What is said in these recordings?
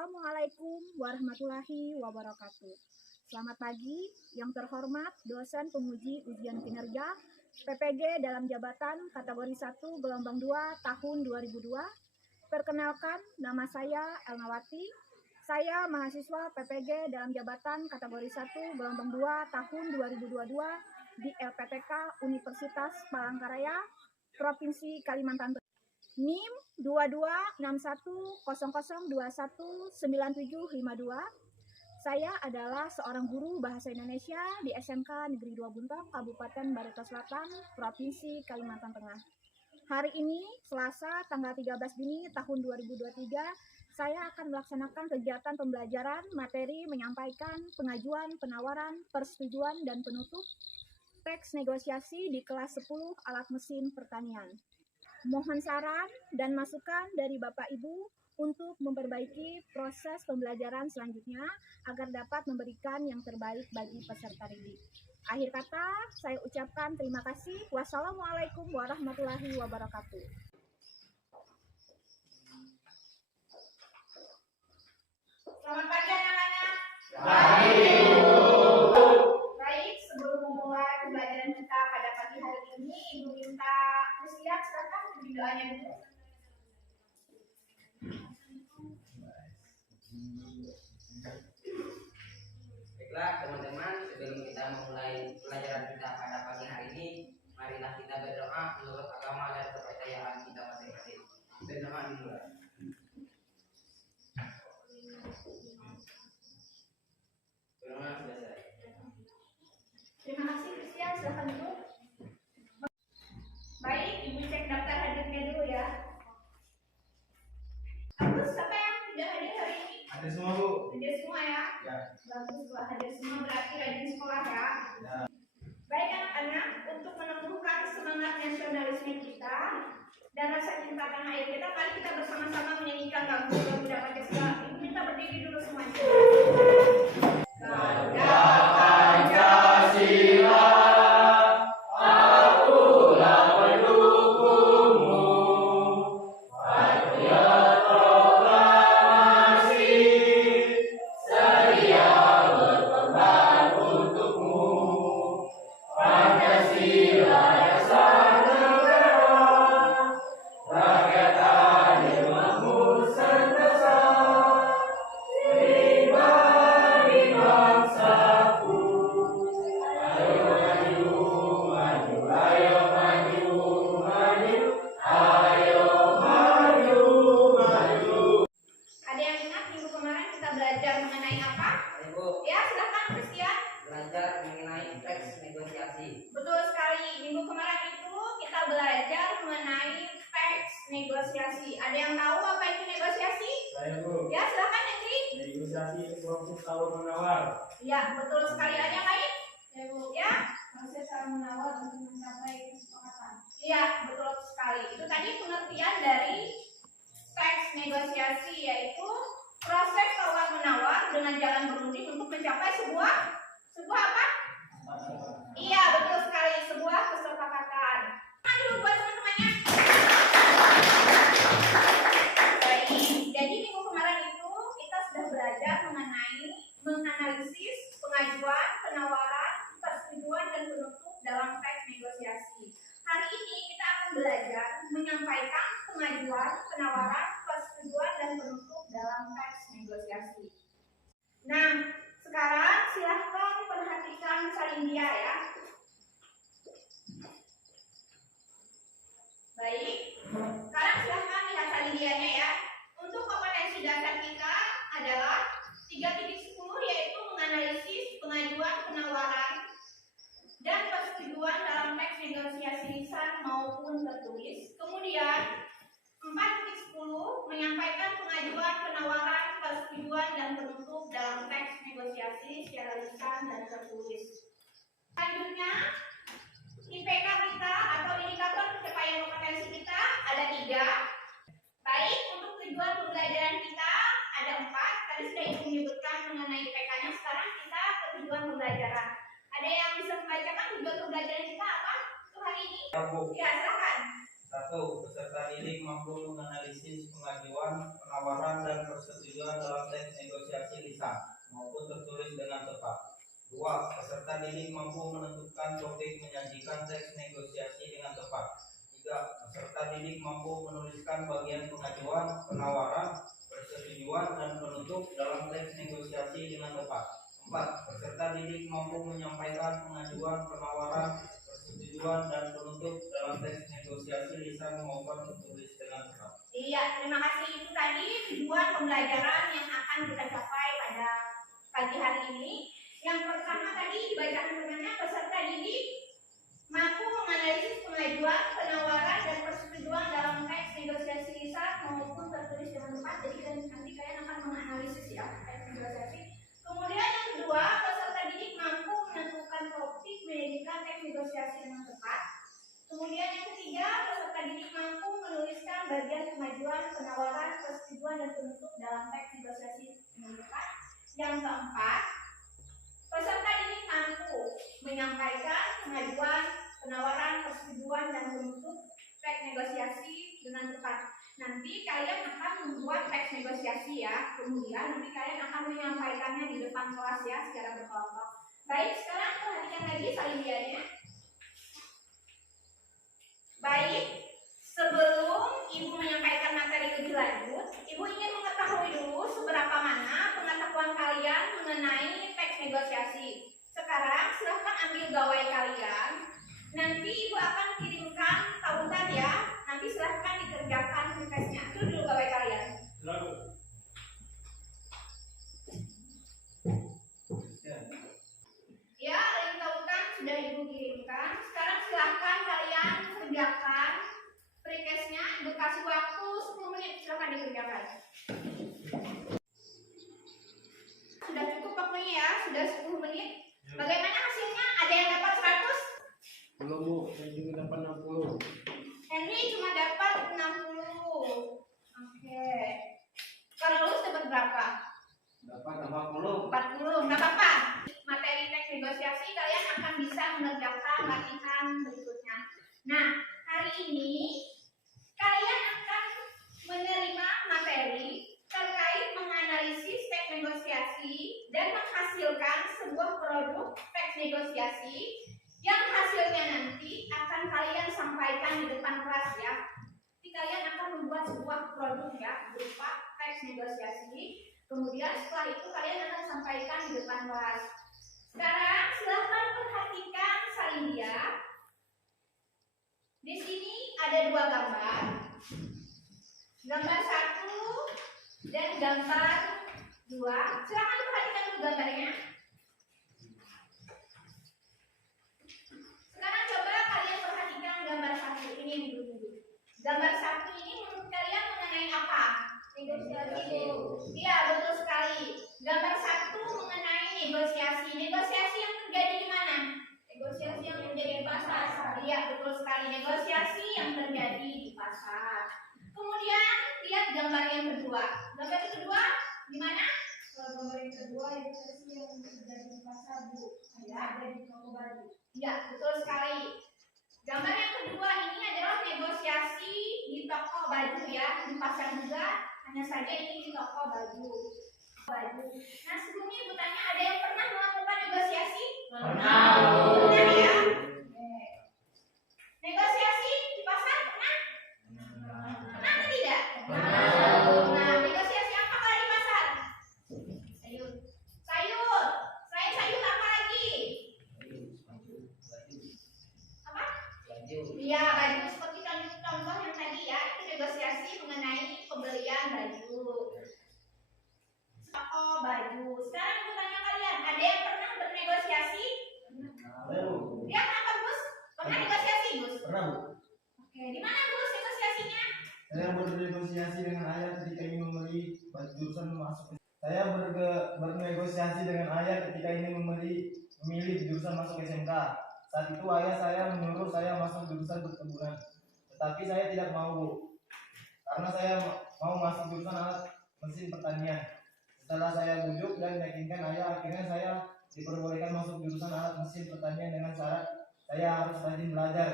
Assalamualaikum warahmatullahi wabarakatuh. Selamat pagi, yang terhormat dosen penguji ujian kinerja PPG dalam jabatan kategori 1 gelombang 2 tahun 2002. Perkenalkan, nama saya Elnawati. Saya mahasiswa PPG dalam jabatan kategori 1 gelombang 2 tahun 2022 di LPTK Universitas Palangkaraya, Provinsi Kalimantan Tengah. NIM 226100219752. Saya adalah seorang guru bahasa Indonesia di SMK Negeri 2 Buntok, Kabupaten Barito Selatan, Provinsi Kalimantan Tengah. Hari ini, Selasa, tanggal 13 Juni tahun 2023, saya akan melaksanakan kegiatan pembelajaran materi menyampaikan pengajuan, penawaran, persetujuan, dan penutup teks negosiasi di kelas 10 alat mesin pertanian. Mohon saran dan masukan dari Bapak Ibu untuk memperbaiki proses pembelajaran selanjutnya agar dapat memberikan yang terbaik bagi peserta didik. Akhir kata, saya ucapkan terima kasih. Wassalamualaikum warahmatullahi wabarakatuh. Selamat pagi anak-anak. Baik, sebelum memulai pembelajaran kita pada pagi hari ini, Ibu minta Christian silakan bimbing doanya dulu. Baiklah teman-teman, sebelum kita memulai pelajaran kita pada pagi hari ini, marilah kita berdoa menurut agama dan kepercayaan kita masing-masing. Berdoa dimulai. Berdoa selesai. Terima kasih Christian, silakan duduk. Baik, Ibu cek daftar hadirnya dulu ya. Bagus, siapa yang tidak hadir hari ini? Hadir semua, Bu. Hadir semua ya? Ya. Bagus, kalau hadir semua berarti rajin sekolah ya? Ya. Baik anak-anak, untuk menumbuhkan semangat nasionalisme kita dan rasa cinta tanah air kita, mari kita bersama-sama menyanyikan lagu Garuda Pancasila. Ibu minta berdiri dulu semuanya. Garuda Pancasila. Negosiasi. Ada yang tahu apa itu negosiasi? Saya, Bu. Ya, silakan Hendri. Negosiasi proses tawar menawar. Ya, betul sekali. Ada yang lain? Ya, Bu. Ya, proses tawar menawar untuk mencapai kesepakatan. Iya, betul sekali. Itu tadi pengertian dari teks negosiasi, yaitu proses tawar menawar dengan jalan berunding untuk mencapai sebuah apa? Iya, betul sekali, sebuah kesepakatan. Dulu buat teman-temannya. Jadi minggu kemarin itu kita sudah belajar mengenai menganalisis pengajuan, penawaran, persetujuan, dan penutup dalam teks negosiasi. Hari ini kita akan belajar menyampaikan pengajuan, penawaran, persetujuan, dan penutup dalam teks negosiasi. Nah, sekarang silahkan perhatikan salindia ya. Baik, sekarang silahkan lihat salindianya ya. Untuk kompetensi dasar kita adalah 3.10, yaitu menganalisis pengajuan, penawaran, dan persetujuan dalam teks negosiasi lisan maupun tertulis. Kemudian 4.10 menyampaikan pengajuan, penawaran, persetujuan, dan penutup dalam teks negosiasi secara lisan dan tertulis. Selanjutnya, IPK kita atau indikator pencapaian kompetensi kita ada 3. Baik, untuk tujuan pembelajaran kita ada 4. Tadi sudah Ibu menyebutkan mengenai IPK-nya. Sekarang kita ke tujuan pembelajaran. Ada yang bisa membacakan tujuan pembelajaran kita apa untuk hari ini? Ya, Bu. Ya, silakan. 1. Peserta didik mampu menganalisis pengajuan, penawaran, dan persetujuan dalam teks didik mampu menentukan topik menyajikan teks negosiasi dengan tepat. 3. Peserta didik mampu menuliskan bagian pengajuan, penawaran, persetujuan, dan penutup dalam teks negosiasi dengan tepat. 4. Peserta didik mampu menyampaikan pengajuan, penawaran, persetujuan, dan penutup dalam teks negosiasi lisan maupun tertulis dengan tepat. Iya, terima kasih. Itu tadi tujuan pembelajaran yang akan kita capai pada pagi hari ini. Yang pertama tadi dibacakan temannya, peserta didik mampu menganalisis pengajuan, penawaran, dan persetujuan dalam teks negosiasi lisan maupun tertulis dengan tepat. Jadi nanti kalian akan menganalisis ya teks negosiasi. Kemudian yang kedua, peserta didik mampu menentukan topik menyajikan teks negosiasi dengan tepat. Kemudian yang ketiga, peserta didik mampu menuliskan bagian pengajuan, penawaran, persetujuan, dan penutup dalam teks negosiasi dengan tepat. Yang keempat, peserta didik mampu menyampaikan pengajuan, penawaran, persetujuan, dan penutup teks negosiasi dengan tepat. Nanti kalian akan membuat teks negosiasi ya. Kemudian nanti kalian akan menyampaikannya di depan kelas ya secara berkelompok. Baik, sekarang perhatikan lagi salindianya. Baik, sebelum Ibu menyampaikan materi lebih lanjut, Ibu ingin mengetahui dulu seberapa mana pengetahuan kalian mengenai teks negosiasi. Sekarang silahkan ambil gawai kalian. Nanti Ibu akan kirimkan tautan ya. Nanti silahkan dikerjakan tugasnya. Itu dulu gawai kalian. Lalu. Ya, link tautan sudah Ibu kirimkan. Sekarang silahkan kalian kerjakan precase-nya. Ibu kasih waktu 10 menit. Silahkan dikerjakan. Sudah cukup waktunya ya. Sudah 10 menit. Bagaimana hasilnya? Ada yang dapat 100? Belum Bu, saya juga dapat 60. Henry cuma dapat 60. Oke. Carlos dapat berapa? Dapat 40. 40. Nggak apa-apa. Materi teks negosiasi kalian akan bisa mengerjakan latihan berikutnya. Nah, hari ini kalian akan menerima materi terkait menganalisis teks negosiasi dan menghasilkan sebuah produk teks negosiasi yang hasilnya nanti akan kalian sampaikan di depan kelas ya. Jadi kalian akan membuat sebuah produk ya berupa teks negosiasi. Kemudian setelah itu kalian akan sampaikan di depan kelas. Sekarang silahkan perhatikan salindia. Di sini ada 2 gambar. Gambar 1 dan gambar 2. Silahkan perhatikan dulu gambarnya. Sekarang coba kalian perhatikan gambar 1 ini dulu. Gambar 1 ini menurut kalian mengenai apa? Negosiasi. Iya, betul sekali. Gambar 1 mengenai negosiasi. Negosiasi yang terjadi di mana? Negosiasi yang terjadi di pasar. Iya, betul sekali. Negosiasi yang terjadi di pasar. Kemudian lihat gambar yang kedua. Gambar yang kedua di mana? Gambar yang kedua negosiasi yang terjadi di pasar, Bu. Ada di toko baju. Iya, betul sekali. Gambar yang kedua ini adalah negosiasi di toko baju ya, di pasar juga. Hanya saja ini di toko baju. Nah, sebelumnya Ibu tanya, ada yang pernah melakukan negosiasi? Pernah. Pernah ya? Oke. Negosiasi di pasar pernah? Pernah atau tidak? Pernah. Nah, negosiasi apa kalau di pasar? Sayur. Sayur. Selain sayur apa lagi? Apa? Iya, baju seperti contoh yang tadi ya, itu negosiasi mengenai pembelian baju. Toko baju. Sekarang aku tanya kalian, ada yang pernah bernegosiasi? Lalu. Ya, kenapa Gus? Pernah negosiasi Gus? Pernah Bu. Oke, di mana Gus negosiasinya? Saya bernegosiasi dengan ayah ketika ingin membeli jurusan masuk. Saya bernegosiasi dengan ayah ketika ingin memilih jurusan masuk SMK. Saat itu ayah saya menyuruh saya masuk jurusan perkebunan. Tetapi saya tidak mau Bu. Karena saya mau masuk jurusan alat mesin pertanian. Setelah saya bujuk dan meyakinkan ayah, akhirnya saya diperbolehkan masuk jurusan alat mesin pertanian dengan syarat saya harus rajin belajar.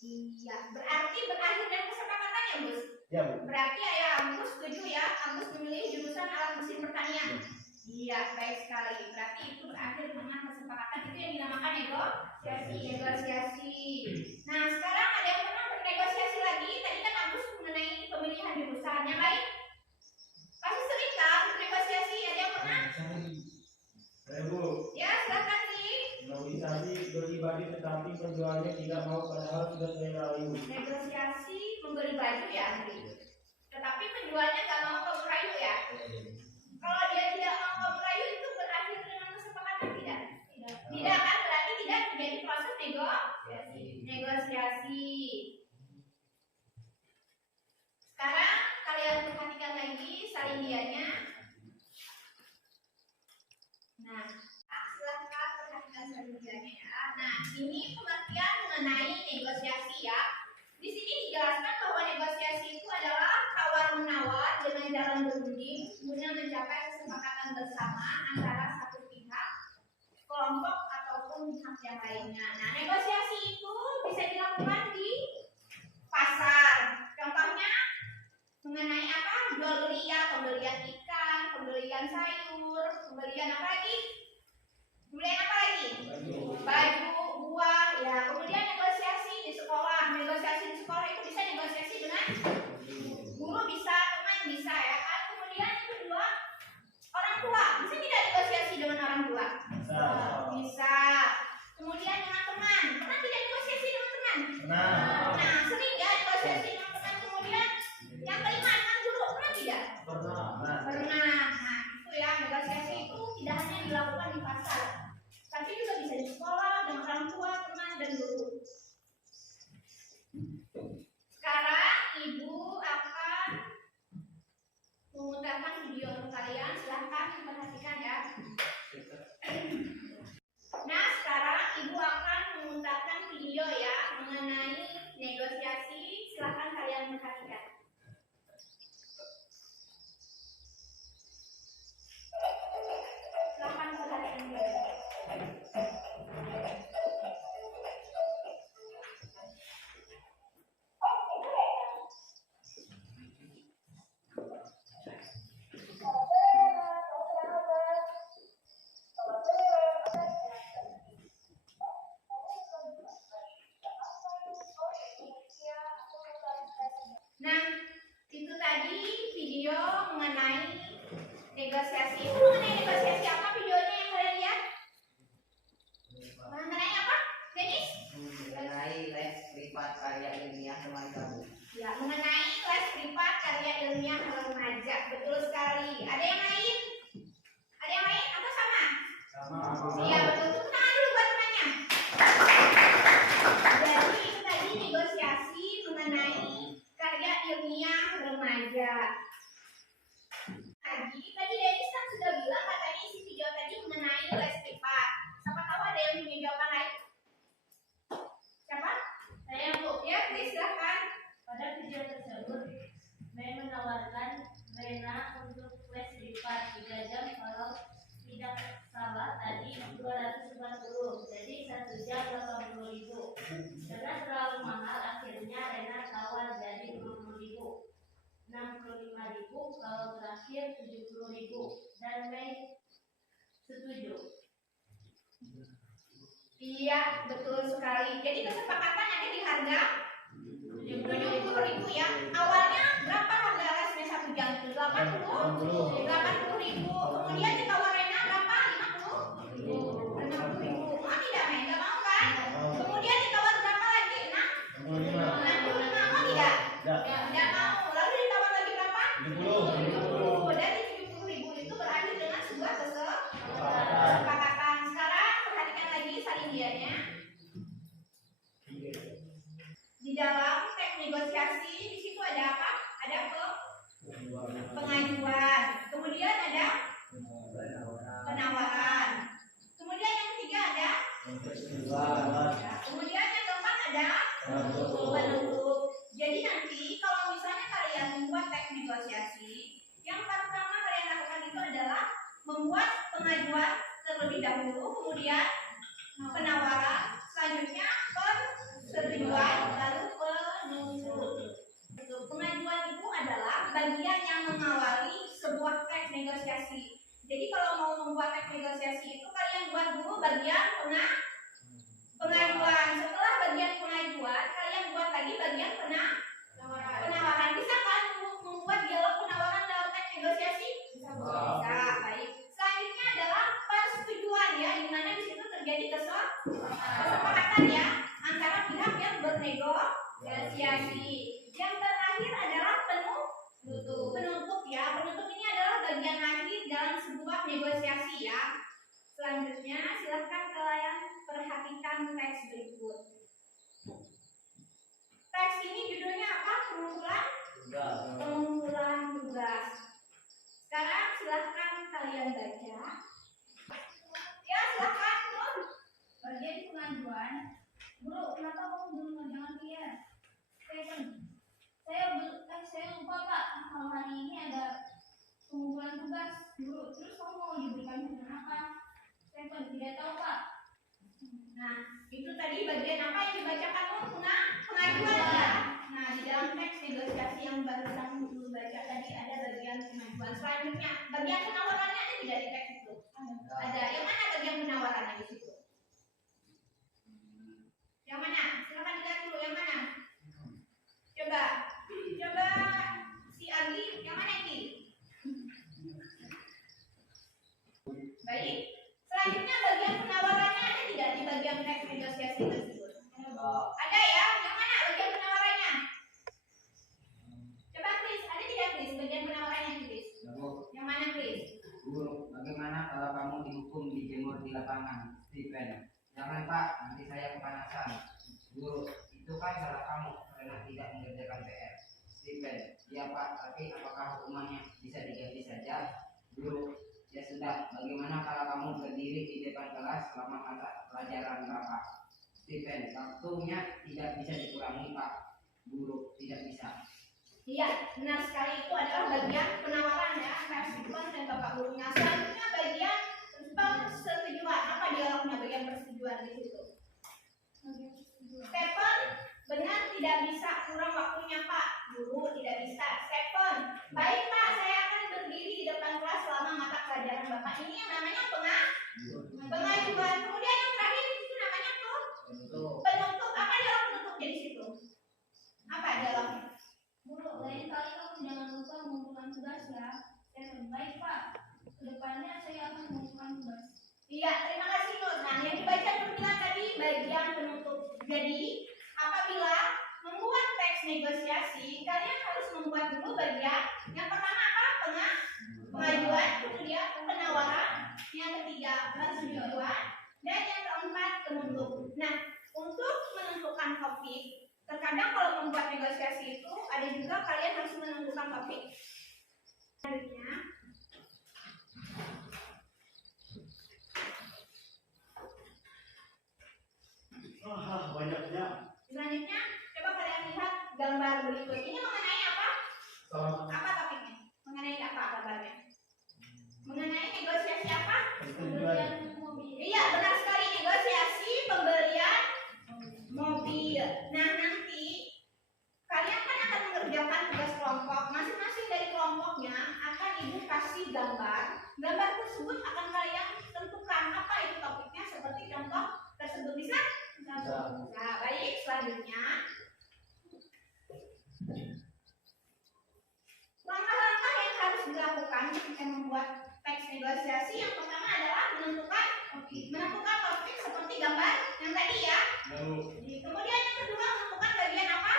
Iya, berarti berakhir dari kesepakatan ya Gus? Ya Bu. Berarti ayah Agus setuju ya, Agus memilih jurusan alat mesin pertanian. Iya, baik sekali. Berarti itu berakhir dengan kesepakatan, itu yang dinamakan negosiasi. Nah, sekarang ada yang pernah bernegosiasi lagi? Tadi kan Agus mengenai pemilihan jurusan. Yang lain? Pasti sering kan bernegosiasi? Ada yang pernah? Bu, Ya, silakan sih. negosiasi beli baju tetapi penjualnya tidak mau padahal sudah saya rayu. Negosiasi membeli baju ya, Andri. Tetapi penjualnya nggak mau kamu rayu ya. Kalau dia tidak mau kamu rayu itu berakhir dengan kesepakatan tidak? Tidak kan, berarti tidak terjadi proses negosiasi. Sekarang kalian perhatikan lagi salindianya. Nah, silahkan perhatikan salindianya ya. Nah, ini pengertian mengenai negosiasi ya. Di sini dijelaskan bahwa negosiasi itu adalah tawar-menawar dengan jalan berunding guna mencapai kesepakatan bersama antara satu pihak, kelompok ataupun pihak yang lainnya. Nah, negosiasi itu bisa dilakukan di pasar. Contohnya mengenai apa? Jual beli ya, pembelian ikan, pembelian sayur, pembelian apa lagi? Pembelian apa lagi? Baju, buah, ya. Kemudian negosiasi di sekolah. Negosiasi di sekolah itu bisa negosiasi dengan guru, bisa, teman bisa ya kan. Kemudian yang kedua, orang tua. Bisa tidak negosiasi dengan orang tua? Bisa. Kemudian dengan teman. Pernah tidak negosiasi dengan teman? Nah, sering ya negosiasi dengan teman. Kemudian yang kelima dengan guru. Pernah tidak? Pernah. Nah, itu ya, negosiasi itu tidak hanya dilakukan di pasar, tapi juga bisa di sekolah dengan orang tua, teman, dan guru. Sekarang ibu akan memutarkan video untuk kalian, silahkan diperhatikan ya. Nah, sekarang ibu akan memutarkan video ya mengenai negosiasi, silahkan kalian perhatikan. Silahkan perhatikan video. Nah, itu tadi video mengenai negosiasi. Itu mengenai negosiasi apa videonya yang kalian lihat? Mengenai apa? Denis? Mengenai les privat karya ilmiah remaja. Ya, mengenai les privat karya ilmiah remaja. Betul sekali. Ada yang lain? Ada yang lain atau sama? Iya, betul. Tepuk tangan dulu buat temannya. Jadi itu tadi negosiasi mengenai karya ilmiah remaja. Tadi Denis kan sudah bilang katanya isi video tadi mengenai les privat. Siapa tahu ada yang ingin jawaban lain? Siapa? Saya Bu. Ya, please silahkan. Pada video tersebut, Mei menawarkan Rena untuk les privat 3 jam kalau tidak salah tadi 240, jadi 1 jam 80.000. Karena terlalu mahal, akhirnya Rena tawar jadi 50.000, 65.000, kalau terakhir 70.000, dan Mei setuju. Iya, betul sekali. Jadi kesepakatan ada di harga 70.000 ya. Awalnya berapa harga lesnya 1 jam itu? 80.000. Kemudian ditawar Rena berapa? 50.000. Mau tidak, Mei? Nggak mau kan? Kemudian ditawar berapa lagi? 65. Mau tidak? Tidak mau. Lalu ditawar lagi berapa? 70. Dari 70.000 itu berakhir dengan sebuah kesepakatan. Sekarang perhatikan lagi salindianya. Di dalam teks negosiasi di situ ada apa? Ada pengajuan. Kemudian ada penawaran. Kemudian yang ketiga ada kemudian yang keempat ada penutup. Jadi nanti kalau misalnya kalian membuat teks negosiasi, yang pertama kalian lakukan itu adalah membuat pengajuan terlebih dahulu, kemudian penawaran, selanjutnya persetujuan, lalu penutup. Pengajuan itu adalah bagian yang mengawali sebuah teks negosiasi. Jadi kalau dulu bagian pengajuan. Setelah bagian pengajuan, kalian buat lagi bagian penawaran. Bisa kan membuat dialog penawaran dalam teks negosiasi? Bisa. Baik. Selanjutnya adalah persetujuan ya, di mana di situ terjadi kesepakatan ya antara pihak yang bernegosiasi. Yang terakhir adalah penutup ya. Penutup ini adalah bagian akhir dalam sebuah negosiasi ya. Selanjutnya silahkan kalian perhatikan teks berikut. Teks ini judulnya apa? Pengumpulan tugas. Sekarang silahkan kalian baca. Ya silahkan Nur. Bagian pengajuan. Guru, kenapa kamu belum mengerjakan dia? Saya lupa Pak, kalau hari ini ada pengumpulan tugas. Guru, terus kamu mau diberikan hukuman apa? Saya tidak tahu Pak. Nah, itu tadi bagian apa yang dibacakan Nur? Pengajuan ya. Nah, di dalam teks negosiasi yang barusan Nur baca tadi ada bagian pengajuan. Selanjutnya, bagian penawarannya ada tidak di teks itu? Ada. Yang mana bagian penawarannya di situ? Yang mana? Silakan dilihat dulu yang mana? Coba si Agi, yang mana ini? Baik. Selanjutnya bagian penawarannya ada tidak di bagian teks negosiasi tersebut? Ada ya? Yang mana bagian penawarannya? Coba Chris, ada tidak Chris bagian penawarannya Chris? Yang mana Chris? Guru, bagaimana kalau kamu dihukum dijemur di lapangan? Stephen, jangan Pak, nanti saya kepanasan. Guru, itu kan salah kamu karena tidak mengerjakan PR. Stephen, iya Pak, tapi apakah hukumannya bisa diganti saja? Guru, ya sudah, bagaimana kalau kamu berdiri di depan kelas selama mata pelajaran Bapak? Stephen, waktunya tidak bisa dikurangi Pak. Guru, tidak bisa. Iya, benar sekali, itu adalah bagian penawaran ya, Stephen dan Bapak Guru. Nah, selanjutnya bagian persetujuan. Apa dialognya bagian persetujuan di situ? Stephen, benar tidak bisa, kurang waktunya Pak. Guru, tidak bisa. Stephen, baik Pak, saya akan berdiri di depan kelas selama mata pelajaran Bapak. Ini yang namanya pengajuan. Kemudian yang terakhir itu namanya penutup. Apa dialog penutupnya di situ? Apa dialognya? Guru, lain kali kamu jangan lupa mengumpulkan tugas ya. Baik Pak, kedepannya saya akan mengumpulkan tugas. Iya, terima kasih Nur. Nah, yang dibaca berbilang tadi bagian penutup. Jadi, apabila membuat teks negosiasi, kalian harus membuat dulu bagian yang pertama apa? Pengajuan, kemudian penawaran, yang ketiga persetujuan, dan yang keempat penutup. Nah, untuk menentukan topik, terkadang kalau membuat negosiasi itu ada juga kalian harus menentukan topik. Selanjutnya, banyaknya. selanjutnya coba kalian lihat gambar berikut. Ini mengenai apa? Apa topiknya? Mengenai apa gambarnya? Mengenai negosiasi apa? Persetujuan. Iya, benar sekali, negosiasi pembelian mobil. Nah, nanti kalian kan akan mengerjakan tugas kelompok. Masing-masing dari kelompoknya akan Ibu kasih gambar. Gambar tersebut akan kalian tentukan apa itu topiknya seperti contoh tersebut. Bisa? Nah, baik, selanjutnya langkah-langkah yang harus dilakukan ketika membuat teks negosiasi. Yang pertama adalah menentukan topik seperti gambar yang tadi ya. Kemudian yang kedua menentukan bagian apa?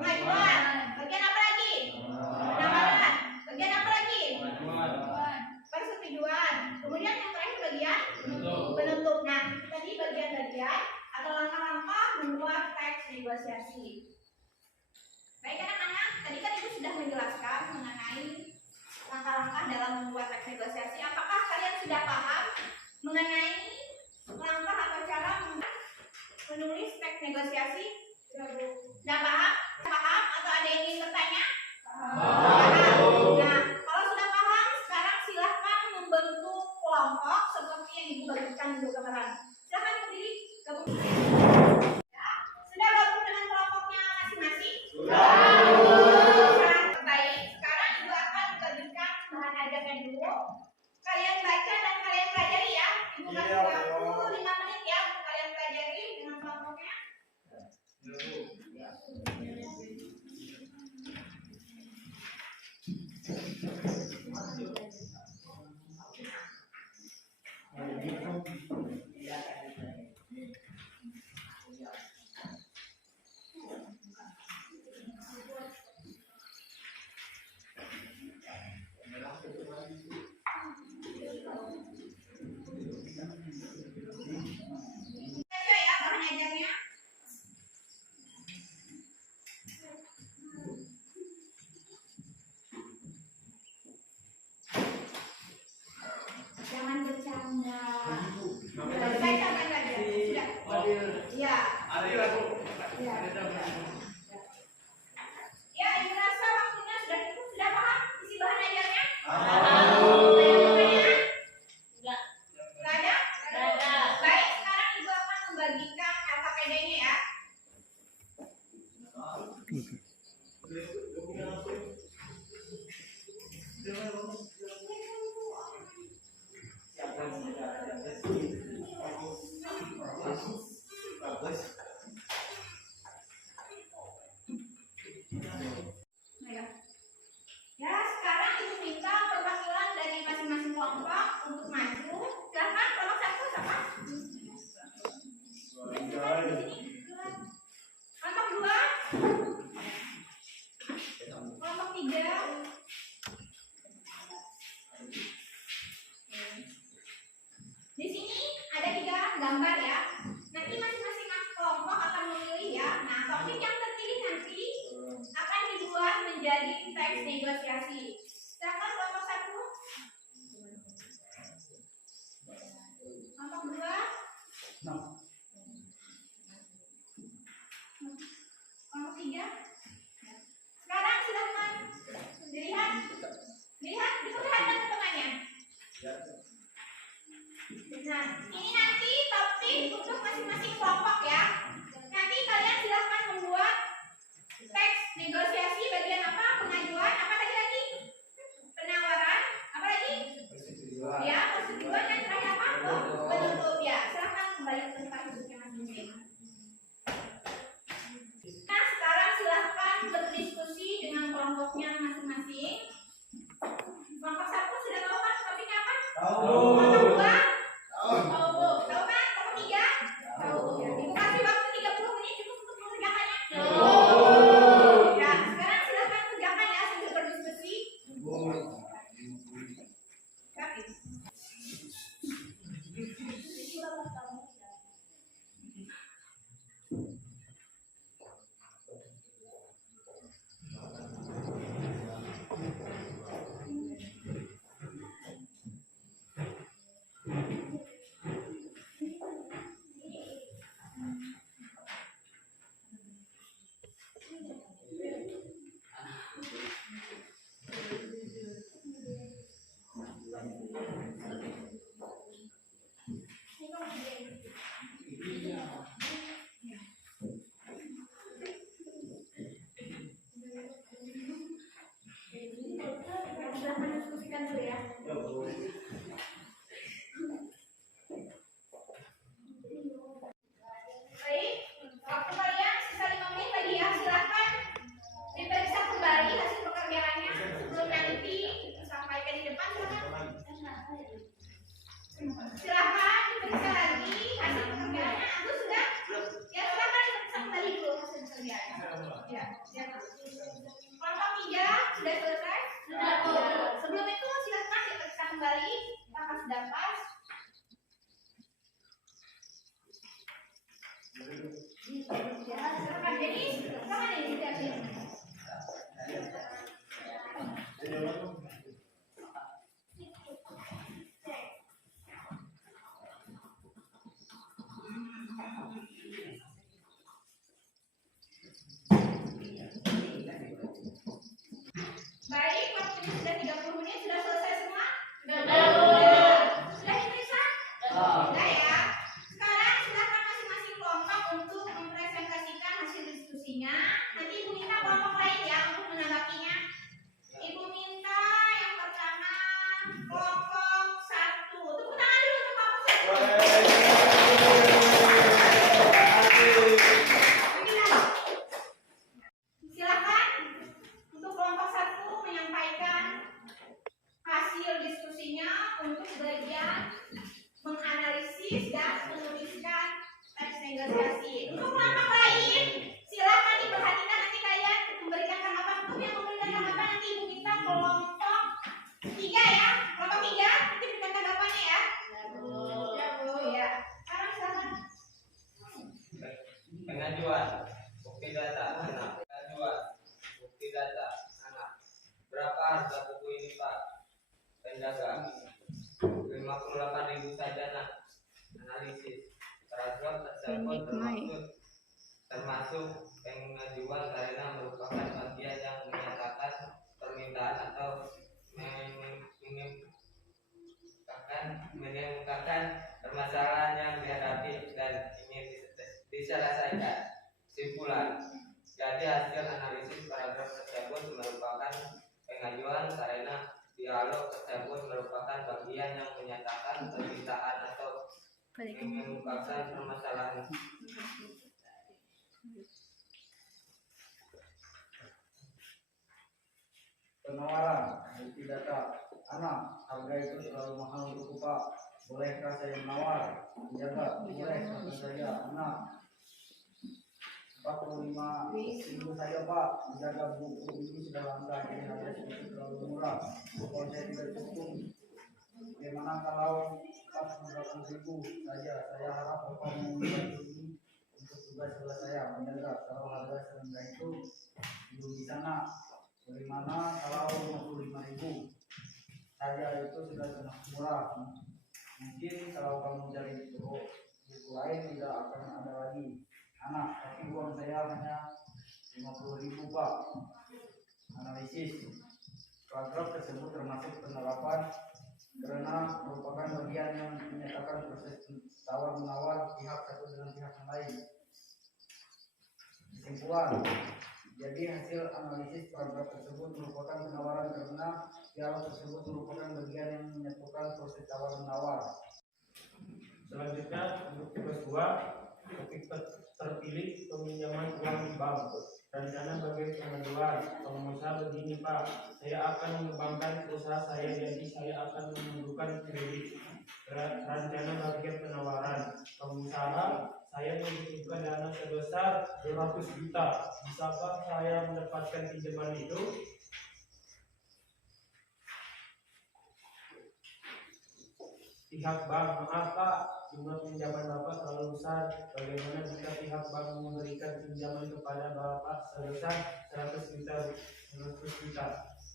Pengajuan. Bagian apa lagi? Penawaran. Bagian apa lagi? Persetujuan. Kemudian yang terakhir bagian penutup. Nah, itu tadi bagian-bagian atau langkah-langkah membuat teks negosiasi. Baik anak-anak, tadi kan Ibu sudah menjelaskan mengenai langkah-langkah dalam membuat teks negosiasi. Apakah kalian sudah paham mengenai langkah atau cara menulis teks negosiasi? Sudah paham? Paham atau ada yang ingin bertanya? Paham. Nah, kalau sudah paham, sekarang silahkan membentuk kelompok seperti yang Ibu bagikan dulu kemarin. Silahkan berdiri, gabung. Ya, sudah gabung dengan kelompoknya masing-masing? Sudah. Baik, sekarang Ibu akan bagikan bahan ajarnya dulu. Kalian baca dan kalian pelajari ya. Ibu Iya, kasih Bu. waktu 5 menit ya untuk kalian pelajari dengan kelompoknya. Baca ya bahan ajarnya. Jangan bercanda. Baca aja. Sudah. Iya. Iya. Ya, Ibu rasa waktunya sudah cukup. Sudah paham isi bahan ajarnya? Pertanyaannya? Enggak. Nggak ada? Nggak ada. Baik, sekarang Ibu akan membagikan LKPD-nya ya. Ya, sekarang Ibu minta perwakilan dari masing-masing kelompok untuk maju. Silakan kelompok satu siapa? Kelompok dua, kelompok tiga. Di sini ada 3 gambar ya. Nanti masing-masing kelompok akan memilih ya. Nah, topik yang terpilih nanti akan dibuat menjadi teks negosiasi. Silakan kelompok satu, kelompok dua, kelompok tiga. Sekarang silakan dilihat, diperlihatkan potongannya. Nah, ini nanti topik untuk masing-masing kelompok ya. Nanti kalian silahkan membuat teks negosiasi bagian apa? Pengajuan, apa lagi? Penawaran, apa lagi? Ya, persetujuan dan terakhir apa? Penutup ya. Silahkan kembali ke tempat duduknya masing-masing. Nah, sekarang silahkan berdiskusi dengan kelompoknya masing-masing. Kelompok satu sudah tahu kan topiknya apa? Kelompok dua? Tahu kan? Kelompok tiga? Tahu. Ibu kasih waktu 30 menit cukup untuk mengerjakannya? Ya, sekarang silahkan kerjakan ya sambil berdiskusi. Gratis. hasil diskusinya untuk bagian menganalisis dan menuliskan teks negosiasi. Untuk kelompok lain, silakan diperhatikan nanti kalian memberikan tanggapan. Untuk yang memberikan tanggapan nanti Ibu minta kelompok 3 ya. Kelompok 3 nanti berikan tanggapannya ya. Ya Bu, ya. Sekarang silakan. Pengajuan bukti data anak. Pengajuan bukti data anak. Berapa harga buku ini Pak? Penjaga 58.000 saja nak. Analisis paragraf tersebut termasuk pengajuan karena merupakan bagian yang menyatakan permintaan atau mengemukakan permasalahan yang dihadapi dan ingin diselesaikan. Simpulan. Jadi hasil analisis paragraf tersebut merupakan pengajuan karena dialog tersebut merupakan bagian yang menyatakan permintaan atau mengemukakan permasalahan. Penawaran bukti data anak. Harga itu terlalu mahal untuk Pak. Bolehkah saya menawar? Penjaga, boleh, kata saya anak. 45.000 saja Pak. Menjaga buku ini sudah langka, jadi harga itu terlalu murah. Kalau saya tidak cukup, bagaimana kalau 48.000 saja? Saya harap Bapak membantu ini untuk tugas saya. Menjaga, kalau harga serendah itu belum di sana. Bagaimana kalau 55.000 saja? Itu sudah termasuk murah. Mungkin kalau kamu cari buku lain tidak akan ada lagi anak, tapi uang saya hanya 50.000 Pak. Analisis paragraf tersebut termasuk penerapan karena merupakan bagian yang menyatakan proses tawar menawar pihak satu dengan pihak yang lain. Kesimpulan. Jadi hasil analisis paragraf tersebut merupakan penawaran karena dialog tersebut merupakan bagian yang menyatukan proses tawar menawar. Selanjutnya untuk tugas 2, topik terpilih peminjaman uang di bank. Rencana bagian pengajuan. Pengusaha begini Pak, saya akan mengembangkan usaha saya, jadi saya akan menunjukkan kredit. Rencana bagian penawaran. Pengusaha, saya membutuhkan dana sebesar 200 juta. Bisakah saya mendapatkan pinjaman itu? Pihak bank, maaf Pak, jumlah pinjaman Bapak terlalu besar. Bagaimana jika pihak bank memberikan pinjaman kepada Bapak sebesar 100 juta?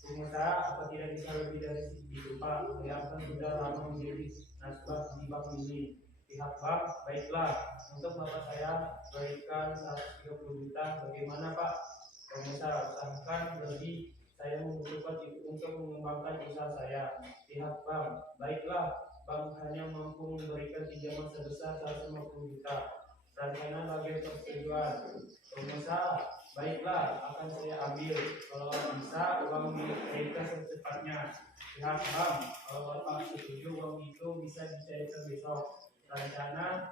Pengusaha, apa tidak bisa lebih dari itu Pak? Saya akan sudah lama menjadi nasabah di bank ini. Pihak bank, baiklah, untuk Bapak saya berikan 130 juta. Bagaimana Pak? Pengusaha, usahakan lebih. Saya membutuhkan itu untuk mengembangkan usaha saya. Pihak bank, baiklah, bank hanya mampu memberikan pinjaman sebesar 150 juta. Rencana bagian persetujuan. Pengusaha, baiklah, akan saya ambil. Kalau bisa, uang dicairkan secepatnya. Pihak bank, kalau Bapak setuju, uang itu bisa dicairkan besok. Rancangan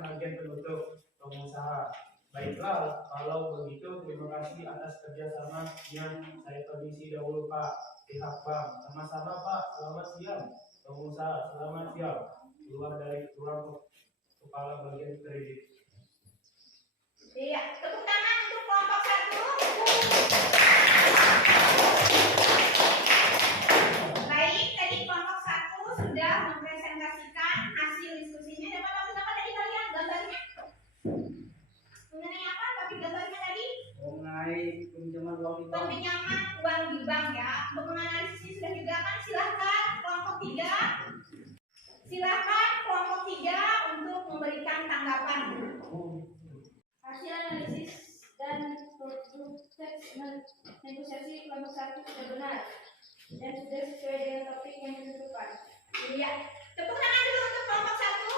bagian penutup. Pengusaha, baiklah, kalau begitu terima kasih atas kerjasamanya. Saya permisi dahulu Pak. Pihak bank, sama-sama Pak, selamat siang. Pengusaha, selamat siang. Keluar dari ruang kepala bagian kredit. Iya, tepuk tangan untuk kelompok 1. Baik, tadi kelompok 1 sudah mempresentasikan hasil diskusinya. Dapat apa tadi kalian gambarnya? Mengenai apa? Tapi gambarnya tadi? Mengenai pinjaman uang di bank. Peminjaman uang di bank ya. Untuk menganalisis sudah juga kan, silahkan kelompok 3. Silakan kelompok 3 untuk memberikan tanggapan. Hasil analisis dan produk teks negosiasi kelompok 1 sudah benar dan sudah sesuai dengan topik yang ditentukan. Iya, tepuk tangan dulu untuk kelompok 1.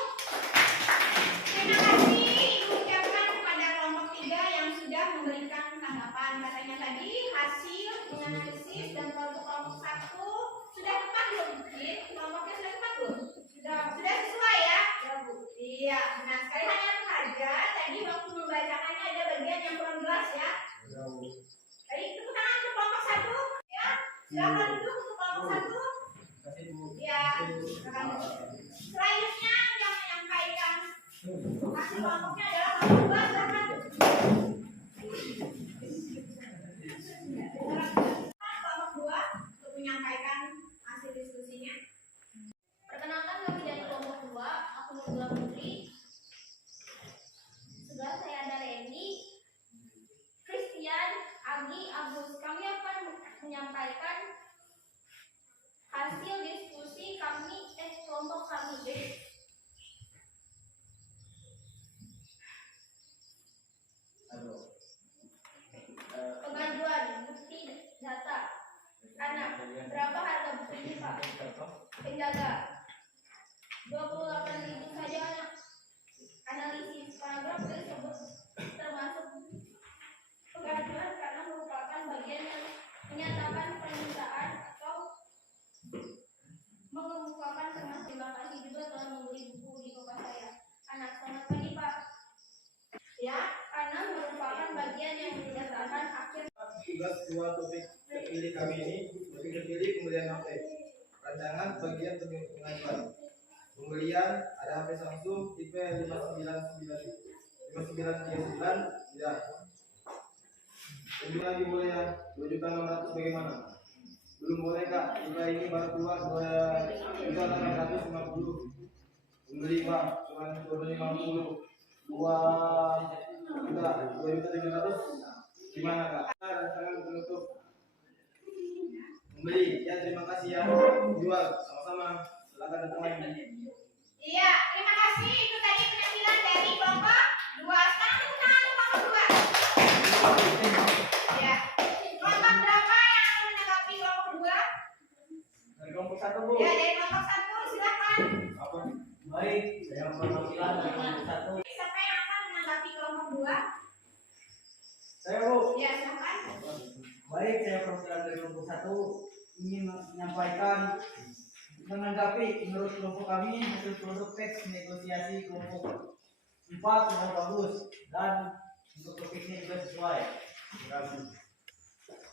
Terima kasih Ibu ucapkan kepada kelompok 3 yang sudah memberikan tanggapan. Katanya tadi hasil menganalisis dan produk kelompok 1 sudah tepat belum? Kelompoknya sudah tepat belum? Sudah sesuai ya? Iya, nah sekali hanya saja tadi waktu membacakannya ada bagian yang kurang jelas ya. Baik, tepuk tangan untuk kelompok 1 ya. Silakan duduk untuk kelompok 1. Silakan. Selanjutnya yang menyampaikan hasil kelompoknya adalah kelompok 2. Silakan. Kelompok 2 untuk menyampaikan hasil diskusinya. Perkenalkan, kami dari kelompok 2, aku Nurula Putri. Saudara saya ada Randy, Christian, Agi, Agus. Kami akan menyampaikan hasil diskusi kelompok kami. Pengajuan bukti data. Anak, berapa harga buku ini, Pak? Penjaga, 28.000 saja, anak. Analisis paragraf tersebut termasuk pengajuan karena merupakan bagian yang menyatakan permintaan atau mengemukakan termasuk. Terima kasih juga telah membeli buku di toko saya. Anak, selamat pagi, Pak. Ya, karena merupakan bagian yang menyatakan akhir. Tugas 2 topik terpilih kami ini lebih terpilih pembelian HP. Rancangan bagian pengajuan. Pembelian ada HP Samsung tipe 5939 tidak. Pembelian lagi boleh ya 2.600.000 bagaimana? Belum boleh Kak, jika ini baru keluar 2.650. Pembeli Pak, cuma 250. 2.300.000 gimana Kak? Rancangan penutup. Pembeli, ya terima kasih ya. Jual sama-sama. Silakan datang lagi. Iya, terima kasih. Itu tadi penampilan dari kelompok 2. Sekarang tepuk tangan untuk kelompok 2. Ya. Kelompok berapa yang akan menanggapi kelompok 2? Dari kelompok 1 Bu. Ya, dari kelompok 1 silakan. Apa? Baik, saya perwakilan dari kelompok 1. Siapa yang akan menanggapi kelompok 2? Saya Bu. Ya, silakan. Baik, saya perwakilan dari kelompok 1 ingin menyampaikan menanggapi menurut kelompok kami hasil produk teks negosiasi kelompok 4 sudah bagus dan untuk topiknya juga sesuai. Terima kasih.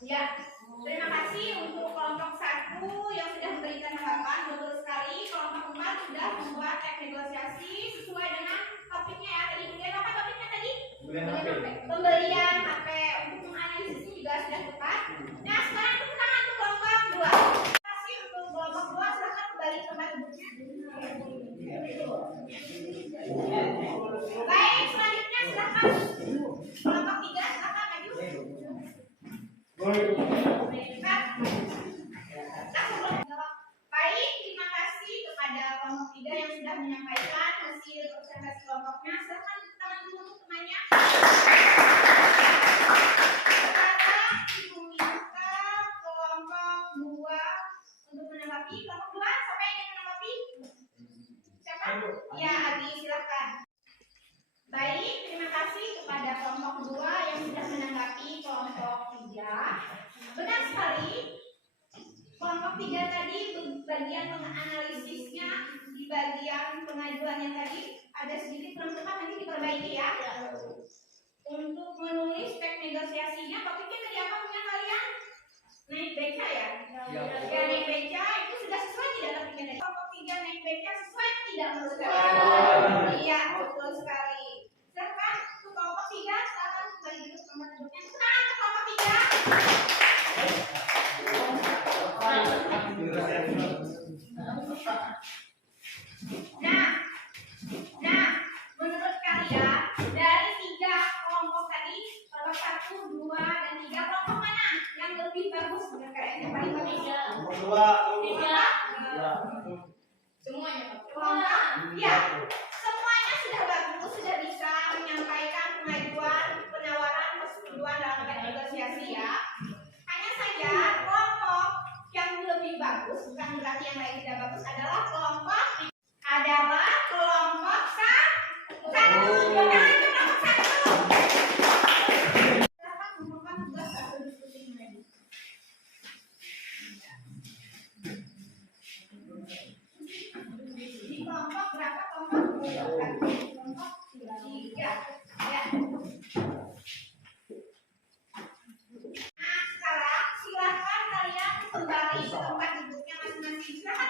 Ya, terima kasih untuk kelompok 1 yang sudah memberikan tanggapan. Betul sekali, kelompok 4 sudah membuat teks negosiasi sesuai dengan topiknya ya. Tadi kemudian apa topiknya tadi? Pembelian HP. Untuk menganalisisnya juga sudah tepat. Nah, sekarang tepuk tangan untuk kelompok 2. Terima kasih untuk kelompok 2. Silakan kembali ke tempat duduknya. Baik, selanjutnya silakan. Kelompok 3 silakan maju. Baik, terima kasih kepada kelompok 3 yang sudah menyampaikan hasil presentasi kelompoknya. Silakan tepuk tangan dulu untuk temannya. Sekarang Ibu minta kelompok 2 untuk menanggapi. Kelompok 2, siapa yang ingin menanggapi? Siapa? Ya, Adi, silakan. Baik, terima kasih kepada kelompok 2 yang sudah menanggapi kelompok 3. Benar sekali, kelompok 3 tadi bagian menganalisisnya di bagian pengajuannya tadi ada sedikit kelemahan, nanti diperbaiki ya. Untuk menulis teks negosiasinya, topiknya tadi apa punya kalian? Naik beca ya? Ya, naik beca itu sudah sesuai tidak topiknya tadi? Kelompok 3 naik beca sesuai tidak menurut kalian? Iya, betul sekali. Silakan untuk kelompok 3, silakan kembali duduk ke tempat duduknya. Sekarang untuk kelompok 3. Nah, menurut kalian dari 3 kelompok tadi, kelompok 1, 2, dan 3, kelompok mana yang lebih bagus menurut kalian? Yang paling bagus? Kelompok 2. Semuanya. Kelompok, ya. Semuanya sudah bagus, sudah bisa menyampaikan pengajuan, penawaran, persetujuan dalam teks negosiasi ya. Hanya saja kelompok yang lebih bagus, bukan berarti yang lain tidak bagus, adalah kelompok 1. Jangan ke kelompok 1. Silakan kumpulkan tugas hasil diskusi ini. Di kelompok berapa? Kelompok 3. Ya. Nah, sekarang silakan kalian kembali ke tempat duduknya masing-masing. Silakan.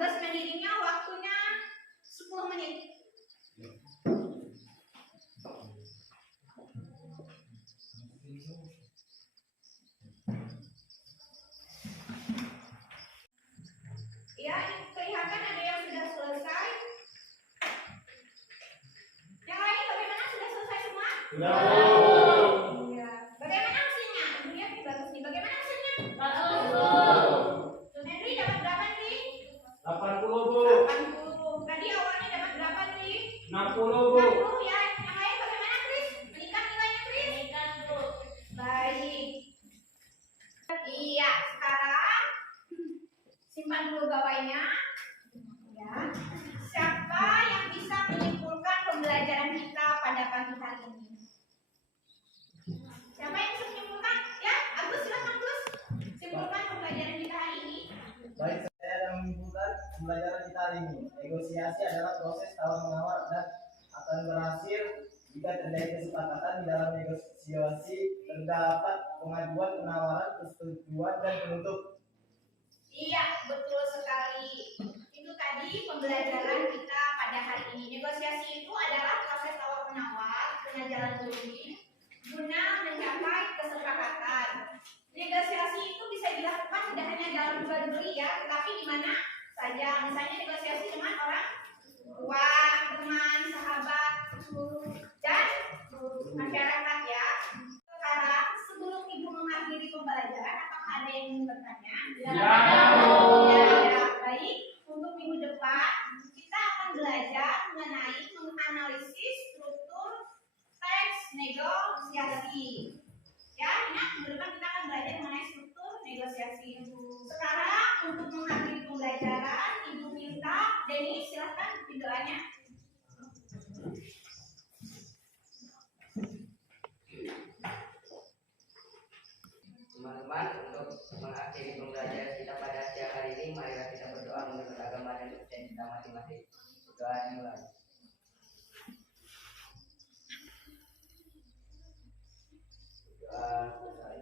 tugas mandirinya waktunya 10 menit. Ya, kelihatan ada yang sudah selesai. Yang lain bagaimana, sudah selesai semua? Ya. Iya. Bagaimana hasilnya? Ibu lihat nih, bagus nih. Bagaimana hasilnya? Tuh, Henry dapat berapa nih? 80 Bu. 80. Tadi awalnya dapat berapa nih? 60 Bu. 60 ya. Yang lain bagaimana, Chris? Meningkat nilainya, Chris? Meningkat, Bu. Baik. Iya, sekarang simpan dulu gawainya. Ya. Siapa yang bisa menyimpulkan pembelajaran kita pada pagi hari ini? Siapa yang bisa menyimpulkan? Ya, Agus, silakan Agus. Simpulkan pembelajaran kita hari ini. Baik, saya akan menyimpulkan pembelajaran kita hari ini. Negosiasi adalah proses tawar-menawar dan akan berhasil jika terjadi kesepakatan di dalam negosiasi terdapat pengajuan, penawaran, persetujuan, dan penutup. Iya, betul sekali. Itu tadi pembelajaran kita pada hari ini. Negosiasi itu adalah proses tawar-menawar dengan jalan win-win guna mencapai kesepakatan. Negosiasi itu bisa dilakukan tidak hanya dalam jual beli ya, tetapi di mana saja. Misalnya negosiasi dengan orang tua, teman, sahabat, guru, dan masyarakat ya. Sekarang sebelum ibu mengakhiri pembelajaran, apakah ada yang ingin bertanya? Ya. Ya, baik. Untuk minggu depan kita akan belajar mengenai menganalisis struktur teks negosiasi. Ya, ingat minggu depan kita akan belajar mengenai struktur negosiasi. Sekarang untuk mengakhiri pembelajaran, ibu minta Denny silahkan doanya. Teman-teman, untuk mengakhiri pembelajaran kita pada siang hari ini, marilah kita berdoa menurut agama dan kepercayaan kita masing-masing. Doa dimulai. Doa selesai.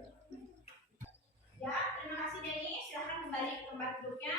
Ya, terima kasih Denny. Silahkan kembali ke tempat duduknya.